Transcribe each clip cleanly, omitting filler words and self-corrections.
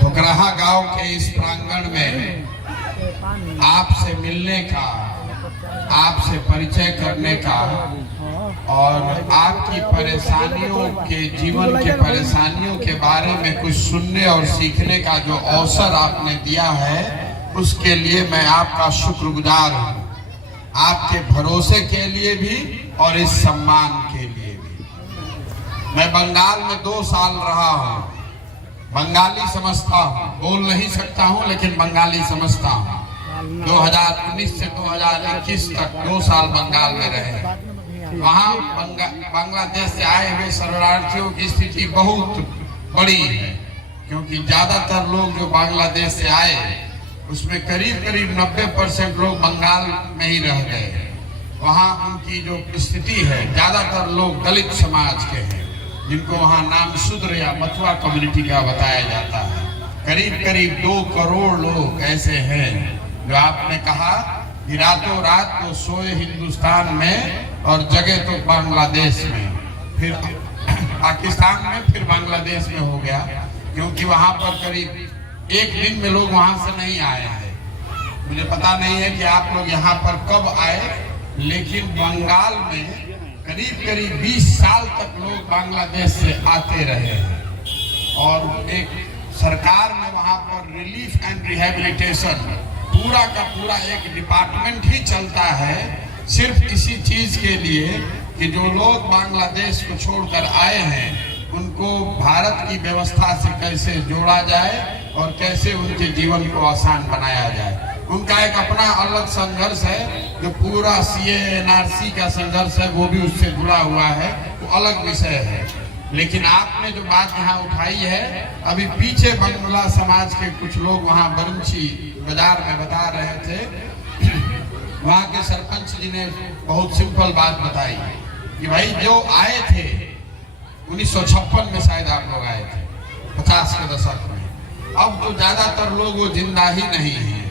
ठुकराहा गांव के इस प्रांगण में आपसे मिलने का, आपसे परिचय करने का और आपकी परेशानियों के, जीवन के परेशानियों के बारे में कुछ सुनने और सीखने का जो अवसर आपने दिया है, उसके लिए मैं आपका शुक्रगुजार हूँ। आपके भरोसे के लिए भी और इस सम्मान के लिए भी। मैं बंगाल में 2 साल रहा हूँ, बंगाली समझता हूँ, बोल नहीं सकता हूँ लेकिन बंगाली समझता हूँ। 2019 से 2021 तक 2 साल बंगाल में रहे। वहाँ बांग्लादेश से आए हुए शरणार्थियों की स्थिति बहुत बड़ी है, क्योंकि ज्यादातर लोग जो बांग्लादेश से आए उसमें करीब 90% लोग बंगाल में ही रह गए। वहाँ उनकी जो स्थिति है, ज्यादातर लोग दलित समाज के हैं, जिनको वहाँ नाम शूद्र या मथुआ कम्युनिटी का बताया जाता है। करीब 2 करोड़ लोग ऐसे हैं जो आपने कहा कि रातों रात तो सोए हिंदुस्तान में और जगह तो बांग्लादेश में, फिर पाकिस्तान में, फिर बांग्लादेश में हो गया, क्योंकि वहाँ पर करीब 1 दिन में लोग वहाँ से नहीं आए हैं। मुझे पता नहीं है कि आप लोग यहाँ पर कब आए, लेकिन बंगाल में करीब 20 साल तक लोग बांग्लादेश से आते रहे हैं। और एक सरकार ने वहाँ पर रिलीफ एंड रिहेबिलिटेशन पूरा का पूरा एक डिपार्टमेंट ही चलता है, सिर्फ इसी चीज के लिए कि जो लोग बांग्लादेश को छोड़कर आए हैं उनको भारत की व्यवस्था से कैसे जोड़ा जाए और कैसे उनके जीवन को आसान बनाया जाए। उनका एक अपना अलग संघर्ष है, जो पूरा CA NRC का संघर्ष है, वो भी उससे जुड़ा हुआ है, वो अलग विषय है। लेकिन आपने जो बात यहाँ उठाई है, अभी पीछे बंगला समाज के कुछ लोग वहाँ बरंची बाजार में बता रहे थे, वहाँ के सरपंच जी ने बहुत सिंपल बात बताई कि भाई जो आए थे 1956 में, शायद आप लोग आए थे 50 के दशक में, अब तो ज्यादातर लोग वो जिंदा ही नहीं है।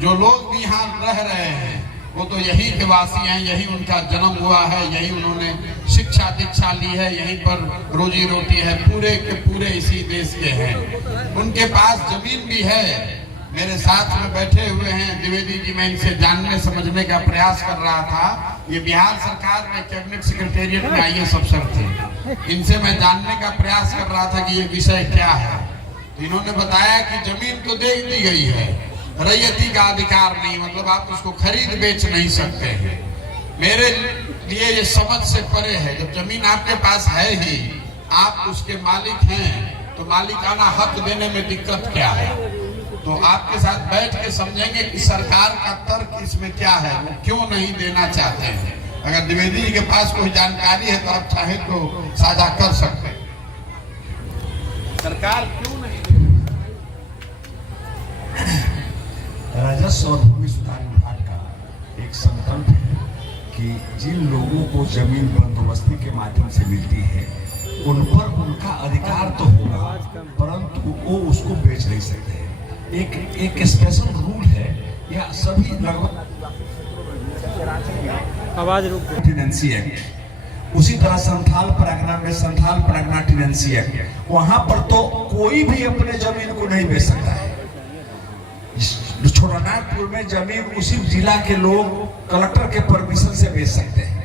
जो लोग भी यहाँ रह रहे हैं वो तो यहीं के वासी हैं, यहीं उनका जन्म हुआ है, यहीं उन्होंने शिक्षा दीक्षा ली है, यहीं पर रोजी रोटी है, पूरे के पूरे इसी देश के हैं। उनके पास जमीन भी है, मेरे साथ में बैठे हुए हैं द्विवेदी जी। मैं इनसे जानने समझने का प्रयास कर रहा था, ये बिहार सरकार में कैबिनेट सेक्रेटेरिएट में IAS अफसर थे, इनसे मैं जानने का प्रयास कर रहा था कि ये विषय क्या है। इन्होंने बताया कि जमीन तो दे दी गई है, रैयती का अधिकार नहीं, मतलब आप उसको खरीद बेच नहीं सकते हैं। मेरे लिए ये समझ से परे है। जब जमीन आपके पास है ही, आप उसके मालिक हैं, तो मालिकाना हक देने में दिक्कत क्या है? तो आपके साथ बैठ के समझेंगे कि सरकार का तर्क इसमें क्या है, वो क्यों नहीं देना चाहते हैं। अगर द्विवेदी जी के पास कोई जानकारी है तो आप चाहे तो साझा कर सकते हैं। सरकार क्यों नहीं? राजस्व और भूमि सुधार विभाग का एक संकल्प है कि जिन लोगों को जमीन बंदोबस्ती के माध्यम से मिलती है उन पर उनका अधिकार तो होगा, परंतु वो उसको बेच नहीं सकते। एक स्पेशल रूल है, या सभी लगभग आवाज रुक टेनेंसी एक्ट, उसी तरह संथाल परगना में संथाल परगना टेनेंसी एक्ट, वहां पर तो कोई भी अपने जमीन को नहीं बेच सकता है। छोटानागपुर में जमीन उसी जिला के लोग कलेक्टर के परमिशन से बेच सकते हैं,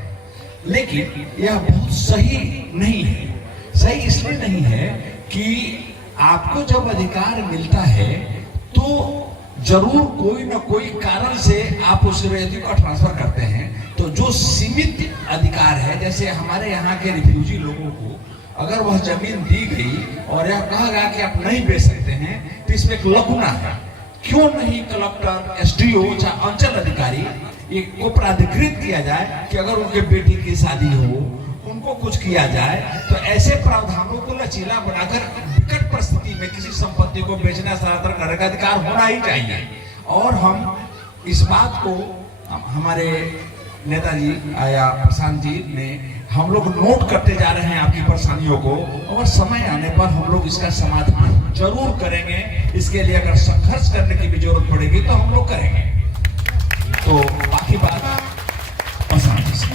लेकिन यह बहुत सही नहीं है। सही इसलिए नहीं है कि आपको जब अधिकार मिलता है तो जरूर कोई न कोई कारण से आप उस व्यक्ति को ट्रांसफर करते हैं। तो जो सीमित अधिकार है, जैसे हमारे यहाँ के रिफ्यूजी लोगों को अगर वह जमीन दी गई और यह कहा गया कि आप नहीं बेच सकते हैं, तो इसमें एक लकुना है। क्यों नहीं कलेक्टर, SDO या अंचल अधिकारी को प्राधिकृत किया जाए कि अगर उनके बेटी की शादी हो, उनको कुछ किया जाए, तो ऐसे प्रावधानों को लचीला बनाकर विकट परिस्थिति में किसी संपत्ति को बेचना स्थानांतरण करने का अधिकार होना ही चाहिए। और हम इस बात को हमारे नेताजी या प्रशांत जी ने, हम लोग नोट करते जा रहे हैं आपकी परेशानियों को, और समय आने पर हम लोग इसका समाधान जरूर करेंगे। इसके लिए अगर संघर्ष करने की भी जरूरत पड़ेगी तो हम लोग करेंगे। तो बाकी बात प्रशांत जी से।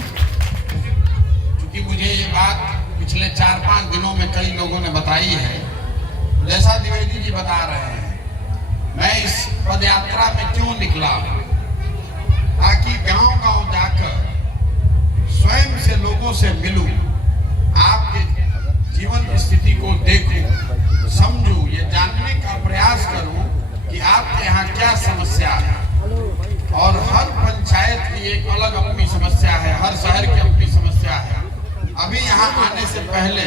क्योंकि मुझे ये बात पिछले 4-5 दिनों में कई लोगों ने बताई है जैसा द्विवेदी जी बता रहे हैं, मैं इस पद यात्रा में क्यों निकला, ताकि गांव-गांव जाकर स्वयं से लोगों से मिलूं, आपके जीवन स्थिति को देखूं, समझूं, ये जानने का प्रयास करूं कि आपके यहाँ क्या समस्या है। और हर पंचायत की एक अलग अपनी समस्या है, हर शहर की अपनी समस्या है। अभी यहाँ आने से पहले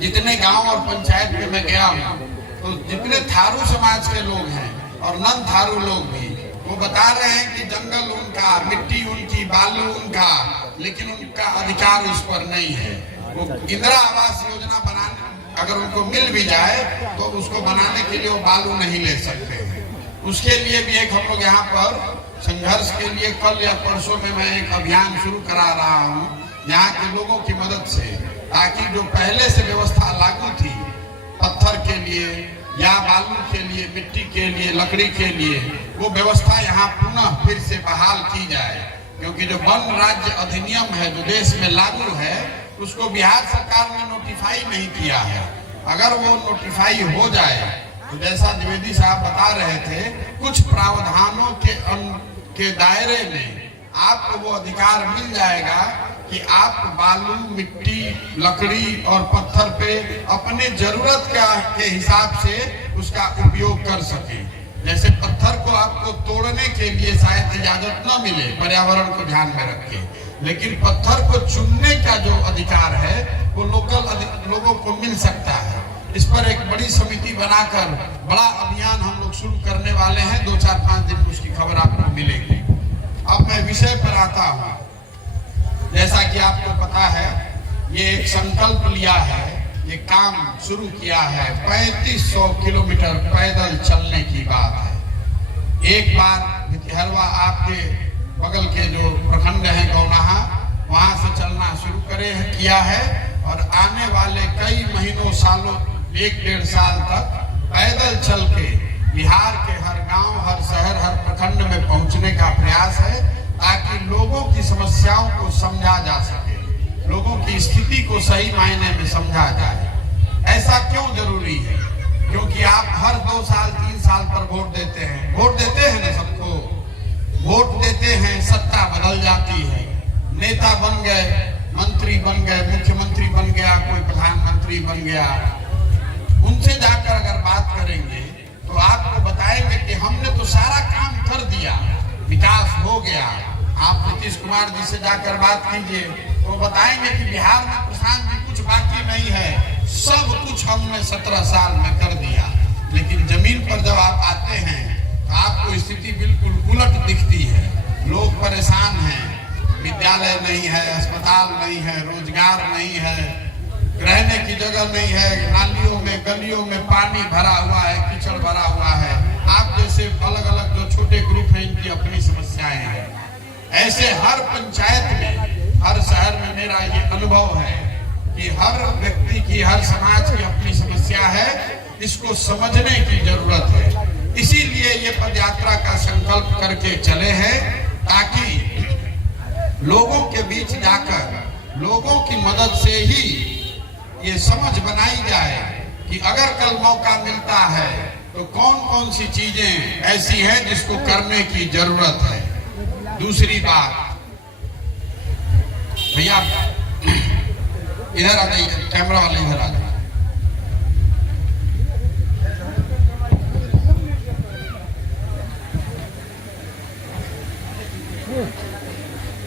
जितने गांव और पंचायत में मैं गया हूँ, तो जितने थारू समाज के लोग हैं और नन थारू लोग भी, वो बता रहे हैं कि जंगल उनका, मिट्टी उनकी, बालू उनका, लेकिन उनका अधिकार उस पर नहीं है। वो इंदिरा आवास योजना बनाने अगर उनको मिल भी जाए तो उसको बनाने के लिए वो बालू नहीं ले सकते हैं। उसके लिए भी एक हम लोग यहाँ पर संघर्ष के लिए कल या परसों में मैं एक अभियान शुरू करा रहा हूँ यहाँ के लोगों की मदद से, ताकि जो पहले से व्यवस्था लागू थी पत्थर के लिए या बालू के लिए, मिट्टी के लिए, लकड़ी के लिए, वो व्यवस्था यहाँ पुनः फिर से बहाल की जाए। क्योंकि जो वन राज्य अधिनियम है जो देश में लागू है, उसको बिहार सरकार ने नोटिफाई नहीं किया है। अगर वो नोटिफाई हो जाए तो जैसा द्विवेदी साहब बता रहे थे, कुछ प्रावधानों के दायरे में आपको वो अधिकार मिल जाएगा कि आप बालू, मिट्टी, लकड़ी और पत्थर पे अपने जरूरत के हिसाब से उसका उपयोग कर सके। जैसे पत्थर को आपको तोड़ने के लिए शायद इजाजत न मिले, पर्यावरण को ध्यान में रखे, लेकिन पत्थर को चुनने का जो अधिकार है वो लोगों को मिल सकता है। इस पर एक बड़ी समिति बनाकर बड़ा अभियान हम लोग शुरू करने वाले हैं। 2-4-5 दिन में उसकी खबर आपको मिलेगी। अब मैं विषय पर आता हूँ। जैसा कि आपको पता है, ये एक संकल्प लिया है, ये काम शुरू किया है, 3500 किलोमीटर पैदल चलने की बात है। एक बार भितिहरवा आपके बगल के जो प्रखंड है गौनाहा, वहां से चलना शुरू किया है और आने वाले कई महीनों, सालों, 1-1.5 साल तक पैदल चल के बिहार के हर गांव, हर शहर, हर प्रखंड में पहुंचने का प्रयास है, ताकि लोगों की समस्याओं को समझा जा सके, लोगों की स्थिति को सही मायने में समझा जाए। ऐसा क्यों जरूरी है? क्योंकि आप हर 2 साल 3 साल पर वोट देते हैं। वोट देते हैं ना सबको, वोट देते हैं, सत्ता बदल जाती है, नेता बन गए, मंत्री बन गए, मुख्यमंत्री बन गया, कोई प्रधानमंत्री बन गया। उनसे जाकर अगर बात करेंगे तो आपको बताएंगे कि हमने तो सारा काम कर दिया, विकास हो गया। आप नीतीश कुमार जी से जाकर बात कीजिए तो बताएंगे कि बिहार में प्रशांत जी कुछ बाकी नहीं है, सब कुछ हमने 17 साल में कर दिया। लेकिन जमीन पर जब आप आते हैं तो आपको स्थिति बिल्कुल उलट दिखती है। लोग परेशान हैं, विद्यालय नहीं है, अस्पताल नहीं है, रोजगार नहीं है, रहने की जगह नहीं है, नालियों में, गलियों में पानी भरा हुआ है, कीचड़ भरा हुआ है। आप जैसे अलग अलग जो छोटे ग्रुप हैं, इनकी अपनी समस्याएं हैं। ऐसे हर पंचायत में, हर शहर में मेरा ये अनुभव है कि हर व्यक्ति की, हर समाज की अपनी समस्या है, इसको समझने की जरूरत है। इसीलिए ये पदयात्रा का संकल्प करके चले हैं, ताकि लोगों के बीच जाकर लोगों की मदद से ही ये समझ बनाई जाए कि अगर कल मौका मिलता है तो कौन कौन सी चीजें ऐसी हैं जिसको करने की जरूरत है। दूसरी बात, भैया इधर आ जाइए, कैमरा वाले इधर आ जाइए।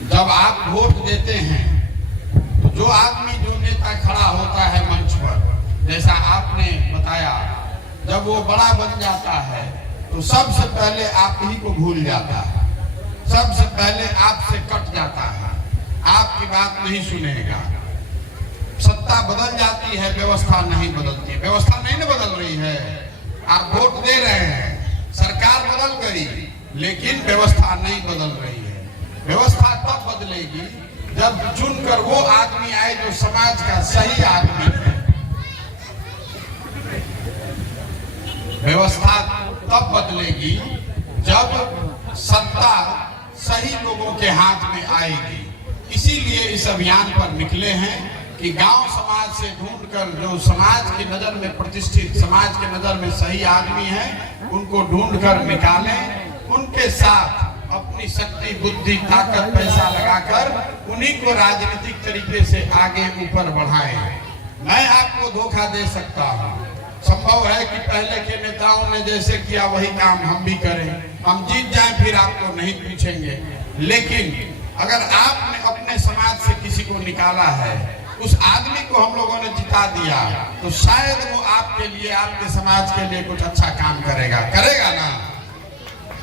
जब आप वोट देते हैं तो जो आदमी, जो नेता खड़ा होता है मंच पर, जैसा आपने बताया, जब वो बड़ा बन जाता है तो सबसे पहले आप ही को भूल जाता है, सबसे पहले आपसे कट जाता है, आपकी बात नहीं सुनेगा। सत्ता बदल जाती है, व्यवस्था नहीं बदलती। व्यवस्था नहीं ना बदल रही है, आप वोट दे रहे हैं, सरकार बदल गई, लेकिन व्यवस्था नहीं बदल रही है। व्यवस्था तब बदलेगी जब चुनकर वो आदमी आए जो समाज का सही आदमी है। व्यवस्था तब बदलेगी जब सत्ता सही लोगों के हाथ में आएगी। इसीलिए इस अभियान पर निकले हैं कि गांव समाज से ढूंढकर जो समाज की नजर में प्रतिष्ठित, समाज के नजर में सही आदमी है, उनको ढूंढकर निकालें, उनके साथ अपनी शक्ति, बुद्धि, ताकत, पैसा लगाकर उन्हीं को राजनीतिक तरीके से आगे ऊपर बढ़ाएं। मैं आपको धोखा दे सकता हूँ। संभव है कि पहले के नेताओं ने जैसे किया वही काम हम भी करें, हम जीत जाएं, फिर आपको नहीं पूछेंगे। लेकिन अगर आपने अपने समाज से किसी को निकाला है, उस आदमी को हम लोगों ने जिता दिया, तो शायद वो आपके लिए, आपके समाज के लिए कुछ अच्छा काम करेगा ना।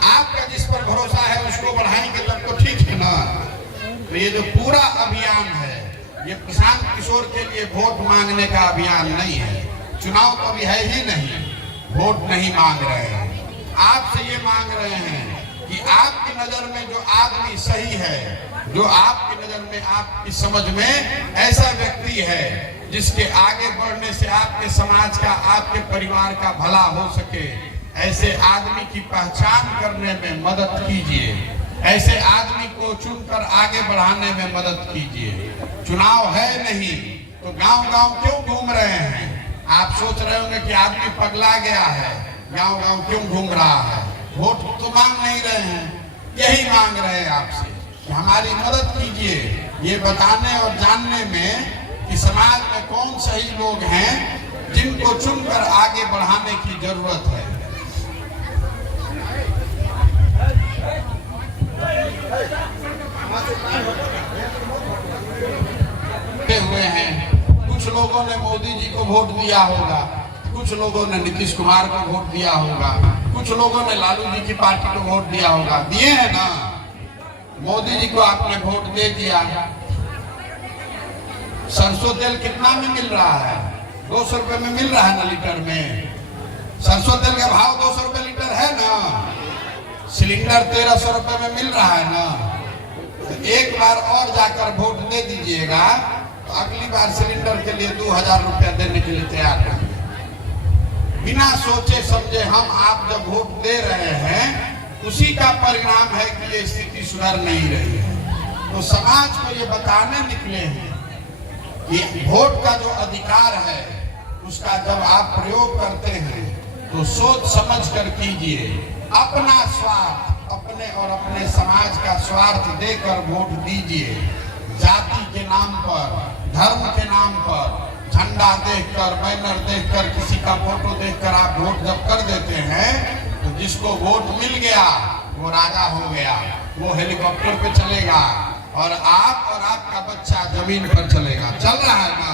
आपका जिस पर भरोसा है उसको बढ़ाएंगे तब तो ठीक है ना। तो ये जो पूरा अभियान है, ये प्रशांत किशोर के लिए वोट मांगने का अभियान नहीं है। चुनाव तो अभी है ही नहीं, वोट नहीं मांग रहे हैं। आपसे ये मांग रहे हैं कि आपकी नजर में जो आदमी सही है, जो आपकी नजर में, आपकी समझ में ऐसा व्यक्ति है जिसके आगे बढ़ने से आपके समाज का, आपके परिवार का भला हो सके, ऐसे आदमी की पहचान करने में मदद कीजिए। ऐसे आदमी को चुनकर आगे बढ़ाने में मदद कीजिए। चुनाव है नहीं तो गांव-गांव क्यों घूम रहे हैं? आप सोच रहे होंगे कि आदमी पगला गया है, गांव-गांव क्यों घूम रहा है? वोट तो मांग नहीं रहे हैं, यही मांग रहे हैं आपसे कि हमारी मदद कीजिए, ये बताने और जानने में कि समाज में कौन सही लोग हैं जिनको चुनकर आगे बढ़ाने की जरूरत है। हुए हैं, कुछ लोगों ने मोदी जी को वोट दिया होगा, कुछ लोगों ने नीतीश कुमार को वोट दिया होगा, कुछ लोगों ने लालू जी की पार्टी को वोट दिया होगा। दिए हैं ना? मोदी जी को आपने वोट दे दिया। सरसों तेल कितना में मिल रहा है? 200 रुपए में मिल रहा है ना लीटर में। सरसों तेल का भाव 200 रुपए लीटर है ना। सिलेंडर 1300 रुपए में मिल रहा है ना। तो एक बार और जाकर वोट दे दीजिएगा, तो अगली बार सिलेंडर के लिए 2000 रुपया देने के लिए तैयार रहेंगे। बिना सोचे समझे हम आप जब वोट दे रहे हैं, उसी का परिणाम है कि ये स्थिति सुधर नहीं रही है। तो समाज को ये बताने निकले हैं कि वोट का जो अधिकार है, उसका जब आप प्रयोग करते हैं तो सोच समझ कर कीजिए। अपना स्वार्थ, अपने और अपने समाज का स्वार्थ देकर वोट दीजिए। जाति के नाम पर, धर्म के नाम पर, झंडा देखकर, बैनर देखकर, किसी का फोटो देखकर आप वोट जब कर देते हैं, तो जिसको वोट मिल गया वो राजा हो गया, वो हेलीकॉप्टर पे चलेगा और आप और आपका बच्चा जमीन पर चलेगा। चल रहा है ना?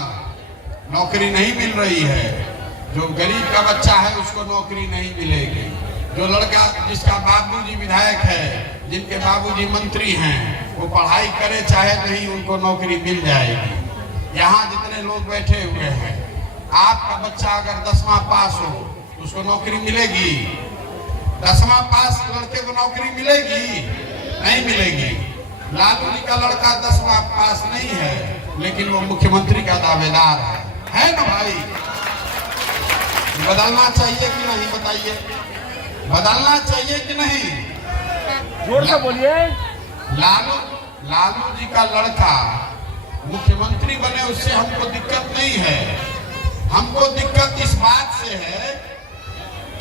नौकरी नहीं मिल रही है। जो गरीब का बच्चा है उसको नौकरी नहीं मिलेगी। जो लड़का जिसका बाबूजी विधायक है, जिनके बाबूजी मंत्री हैं, वो पढ़ाई करे चाहे नहीं, उनको नौकरी मिल जाएगी। यहाँ जितने लोग बैठे हुए हैं, आपका बच्चा अगर 10वां पास हो, उसको नौकरी मिलेगी? 10वां पास लड़के को नौकरी मिलेगी? नहीं मिलेगी। लालू जी का लड़का 10वां पास नहीं है, लेकिन वो मुख्यमंत्री का दावेदार है ना भाई? बदलना चाहिए कि नहीं? बताइए, बदलना चाहिए कि नहीं? जोर से बोलिए। लालू जी का लड़का मुख्यमंत्री बने, उससे हमको दिक्कत नहीं है। हमको दिक्कत इस बात से है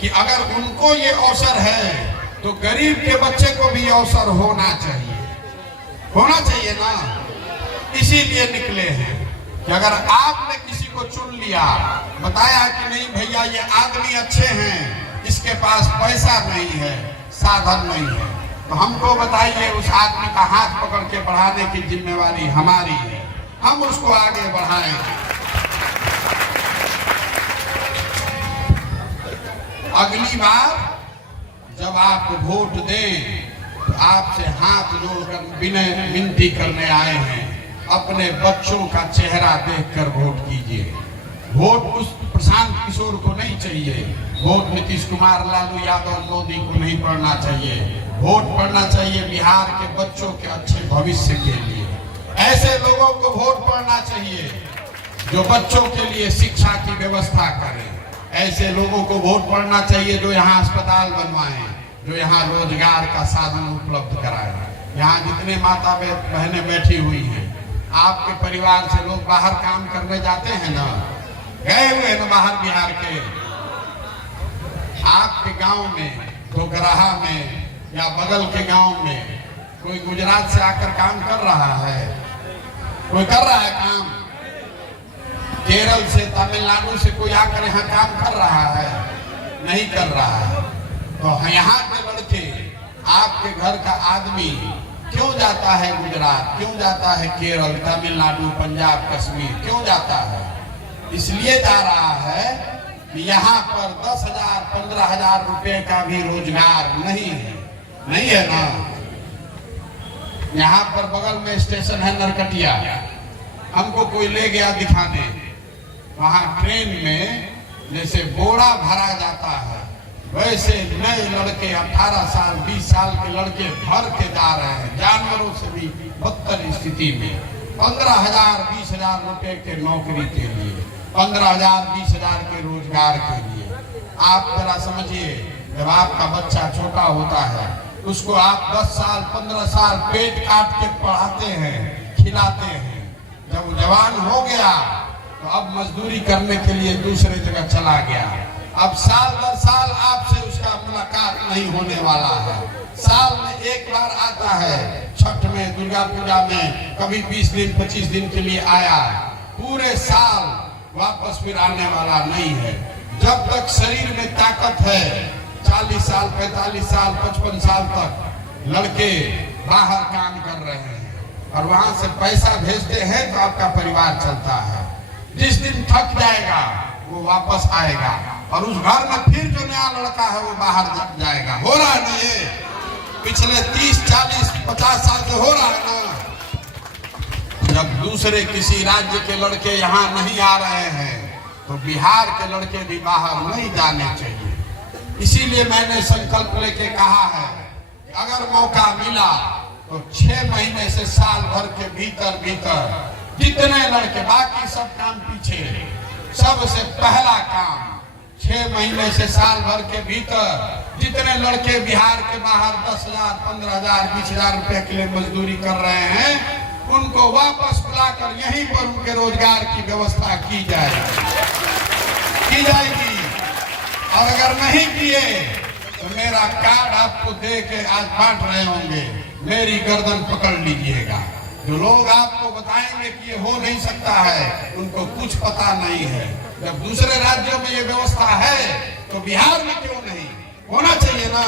कि अगर उनको ये अवसर है तो गरीब के बच्चे को भी अवसर होना चाहिए। होना चाहिए ना? इसीलिए निकले हैं कि अगर आपने किसी को चुन लिया, बताया कि नहीं भैया ये आदमी अच्छे हैं, इसके पास पैसा नहीं है, साधन नहीं है, तो हमको बताइए, उस आदमी का हाथ पकड़ के बढ़ाने की जिम्मेवारी हमारी है। हम उसको आगे बढ़ाएंगे। अगली बार जब आप वोट दें तो आपसे हाथ जोड़कर विनती करने आए हैं, अपने बच्चों का चेहरा देखकर वोट कीजिए। वोट उस प्रशांत किशोर को नहीं चाहिए, वोट नीतीश कुमार, लालू यादव, मोदी को नहीं पड़ना चाहिए। वोट पड़ना चाहिए बिहार के बच्चों के अच्छे भविष्य के लिए। ऐसे लोगों को वोट पड़ना चाहिए जो बच्चों के लिए शिक्षा की व्यवस्था करें। ऐसे लोगों को वोट पड़ना चाहिए जो यहाँ अस्पताल बनवाएं, जो यहाँ रोजगार का साधन उपलब्ध कराएं। यहाँ जितने माता बहनें बैठी हुई हैं, आपके परिवार से लोग बाहर काम करने जाते हैं ना, गए हुए हैं ना बाहर बिहार के, आपके गांव में, डोगराहा में या बगल के गांव में कोई गुजरात से आकर काम कर रहा है? कोई कर रहा है काम? केरल से, तमिलनाडु से कोई आकर यहाँ काम कर रहा है? नहीं कर रहा है। तो यहाँ के लड़के, आपके घर का आदमी क्यों जाता है गुजरात, क्यों जाता है केरल, तमिलनाडु, पंजाब, कश्मीर, क्यों जाता है? इसलिए जा रहा है कि यहाँ पर 10,000 15,000 रुपए का भी रोजगार नहीं है। नहीं है ना? यहाँ पर बगल में स्टेशन है नरकटिया, हमको कोई ले गया दिखाने, वहां ट्रेन में जैसे बोरा भरा जाता है वैसे नए लड़के 18 साल 20 साल के लड़के भर के जा रहे हैं, जानवरों से भी बदतर स्थिति में, 15,000 20,000 रुपए के नौकरी के लिए, 15,000 20,000 के रोजगार के लिए। आप जरा समझिए, जब आपका बच्चा छोटा होता है उसको आप 10 साल 15 साल पेट काट के पढ़ाते हैं, खिलाते हैं, जब वो जवान हो गया तो अब मजदूरी करने के लिए दूसरे जगह चला गया। अब साल दर साल आपसे उसका मुलाकात नहीं होने वाला है। साल में एक बार आता है, छठ में, दुर्गा पूजा में, कभी 20 दिन 25 दिन के लिए आया, पूरे साल वापस फिर आने वाला नहीं है। जब तक शरीर में ताकत है, 40 साल 45 साल 55 साल तक लड़के बाहर काम कर रहे हैं और वहां से पैसा भेजते हैं तो आपका परिवार चलता है। जिस दिन थक जाएगा वो वापस आएगा और उस घर में फिर जो नया लड़का है वो बाहर जाएगा। हो रहा है ना? ये पिछले 30 40 50 साल से हो रहा है ना। जब दूसरे किसी राज्य के लड़के यहाँ नहीं आ रहे हैं तो बिहार के लड़के भी बाहर नहीं जाने चाहिए। इसीलिए मैंने संकल्प लेके कहा है कि अगर मौका मिला तो 6 महीने से साल भर के भीतर भीतर जितने लड़के, बाकी सब काम पीछे, सबसे पहला काम 6 महीने से साल भर के भीतर जितने लड़के बिहार के बाहर 10,000 15,000 20,000 रुपए के लिए मजदूरी कर रहे हैं उनको वापस बुलाकर यहीं पर उनके रोजगार की व्यवस्था की जाएगी। और अगर नहीं किए तो मेरा कार्ड आपको दे के आज बांट रहे होंगे, मेरी गर्दन पकड़ लीजिएगा। जो लोग आपको बताएंगे कि ये हो नहीं सकता है उनको कुछ पता नहीं है। जब दूसरे राज्यों में ये व्यवस्था है तो बिहार में क्यों नहीं? होना चाहिए ना,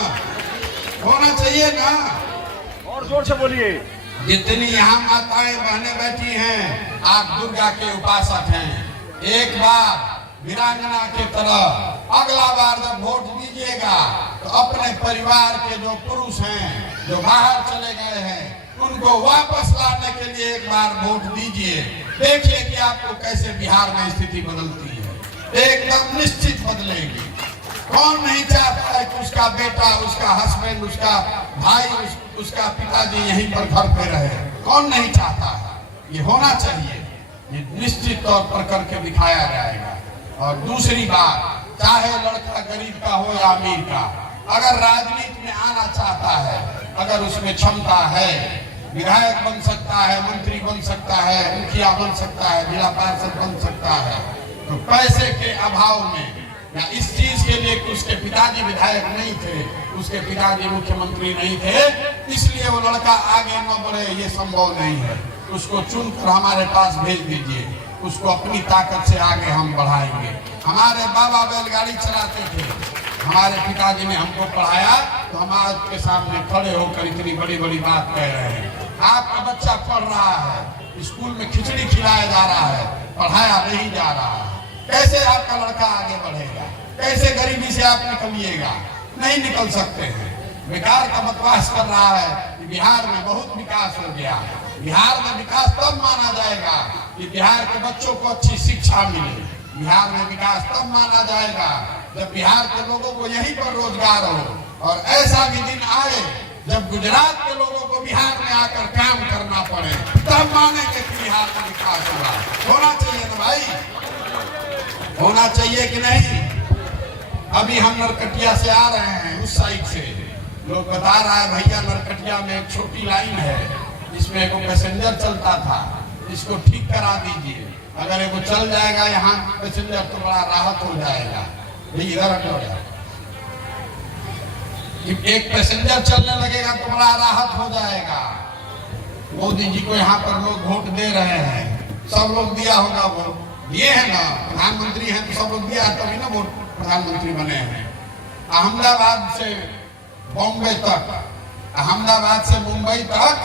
होना चाहिए ना। और जोर से बोलिए। जितनी यहाँ माताएं बहनें बैठी हैं, आप दुर्गा के उपासक हैं, एक बार वीरांगना के तरह अगला बार जब वोट दीजिएगा तो अपने परिवार के जो पुरुष हैं जो बाहर चले गए हैं उनको वापस लाने के लिए एक बार वोट दीजिए। देखिए कि आपको कैसे बिहार में स्थिति बदलती है, एकदम निश्चित बदलेगी। कौन नहीं चाहता है कि उसका बेटा, उसका हस्बैंड, उसका भाई, उसका पिताजी यहीं पर घर पे रहे? कौन नहीं चाहता है? ये होना चाहिए, ये निश्चित तौर पर करके दिखाया जाएगा। और दूसरी बात, चाहे लड़का गरीब का हो या अमीर का, अगर राजनीति में आना चाहता है, अगर उसमें क्षमता है, विधायक बन सकता है, मंत्री बन सकता है, मुखिया बन सकता है, जिला पार्षद बन सकता है, तो पैसे के अभाव में या इस चीज के लिए कि उसके पिताजी विधायक नहीं थे, उसके पिताजी मुख्यमंत्री नहीं थे, इसलिए वो लड़का आगे न बढ़े, ये संभव नहीं है। उसको चुनकर हमारे पास भेज दीजिए, उसको अपनी ताकत से आगे हम बढ़ाएंगे। हमारे बाबा बैलगाड़ी चलाते थे, हमारे पिताजी ने हमको पढ़ाया तो हम आज के सामने खड़े होकर इतनी बड़ी बड़ी बात कह रहे हैं। आपका बच्चा पढ़ रहा है, स्कूल में खिचड़ी खिलाया जा रहा है, पढ़ाया नहीं जा रहा है, कैसे आपका लड़का आगे बढ़ेगा? कैसे गरीबी से आप निकलिएगा? नहीं निकल सकते हैं। विकार का बकवास कर रहा है कि बिहार में बहुत विकास हो गया। बिहार में विकास तब माना जाएगा कि बिहार के बच्चों को अच्छी शिक्षा मिले। बिहार में विकास तब माना जाएगा जब बिहार के लोगों को यहीं पर रोजगार हो। और ऐसा भी दिन आए जब गुजरात के लोगों को बिहार में आकर काम करना पड़े, तब मानेंगे कि बिहार का विकास हुआ। होना चाहिए ना भाई, होना चाहिए कि नहीं? अभी हम नरकटिया से आ रहे हैं, उस साइड से लोग बता रहा है भैया नरकटिया में एक छोटी लाइन है जिसमें एक पैसेंजर चलता था, इसको ठीक करा दीजिए। अगर ये चल जाएगा यहाँ पैसेंजर तो बड़ा राहत हो जाएगा। इधर हटो यार, एक पैसेंजर चलने लगेगा तो बड़ा राहत हो जाएगा। मोदी जी को यहाँ पर लोग वोट दे रहे हैं, सब लोग दिया होगा वोट, दिए हैं ना, प्रधानमंत्री हैं तो सब लोग दिया है, तभी ना वोट प्रधानमंत्री बने हैं। अहमदाबाद से बॉम्बे तक, अहमदाबाद से मुंबई तक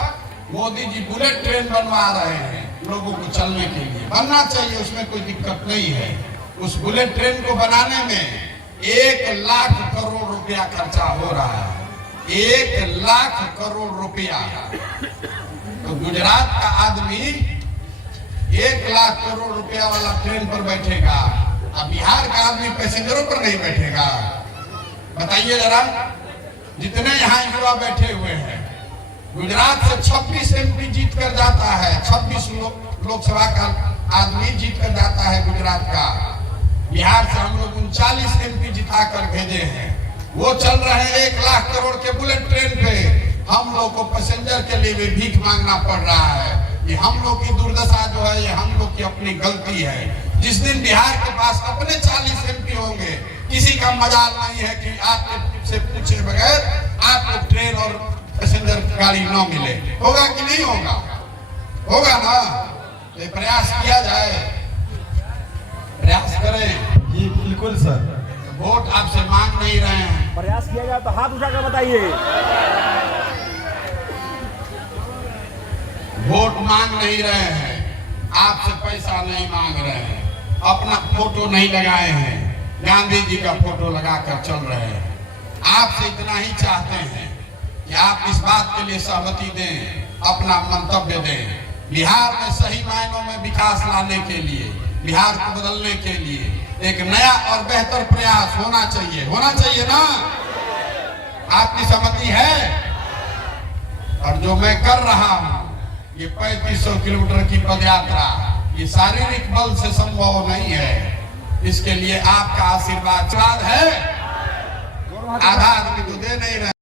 मोदी जी बुलेट ट्रेन बनवा रहे हैं लोगों को चलने के लिए। बनना चाहिए, उसमें कोई दिक्कत नहीं है। उस बुलेट ट्रेन को बनाने में 1 लाख करोड़ रुपया खर्चा हो रहा है, 1 लाख करोड़ रुपया। तो गुजरात का आदमी 1 लाख करोड़ रुपया वाला ट्रेन पर बैठेगा, अब बिहार का आदमी पैसेंजरों पर नहीं बैठेगा? बताइए जरा। जितने यहाँ युवा बैठे हुए हैं, गुजरात से 26 MP जीत कर जाता है, 26 लोकसभा का आदमी जीत कर जाता है गुजरात का। बिहार से हम लोग 39 MP जिता कर भेजे हैं, वो चल रहे हैं 1 लाख करोड़ के बुलेट ट्रेन पे। हम लोग को पैसेंजर के लिए भी भीख मांगना पड़ रहा है। ये हम लोग की दुर्दशा जो है, ये हम लोग की अपनी गलती है। जिस दिन बिहार के पास अपने 40 MP होंगे, किसी का मजाल नहीं है कि आपसे पूछे बगैर आप लोग ट्रेन और पैसेंजर गाड़ी न मिले। होगा कि नहीं होगा? होगा ना? तो प्रयास किया जाए, प्रयास करें। जी बिल्कुल सर। वोट आपसे मांग नहीं रहे हैं, प्रयास किया जाए तो हाथ उठाकर बताइए। वोट मांग नहीं रहे हैं, आपसे पैसा नहीं मांग रहे हैं, अपना फोटो नहीं लगाए हैं, गांधी जी का फोटो लगाकर चल रहे हैं। आपसे इतना ही चाहते हैं कि आप इस बात के लिए सहमति दें, अपना मंतव्य दें। बिहार में सही मायनों में विकास लाने के लिए, बिहार को बदलने के लिए एक नया और बेहतर प्रयास होना चाहिए, होना चाहिए ना? आपकी सहमति है? और जो मैं कर रहा हूं, ये 3500 किलोमीटर की पदयात्रा, ये शारीरिक बल से संभव नहीं है। इसके लिए आपका आशीर्वाद है। आधा आदमी तो दे नहीं रहे।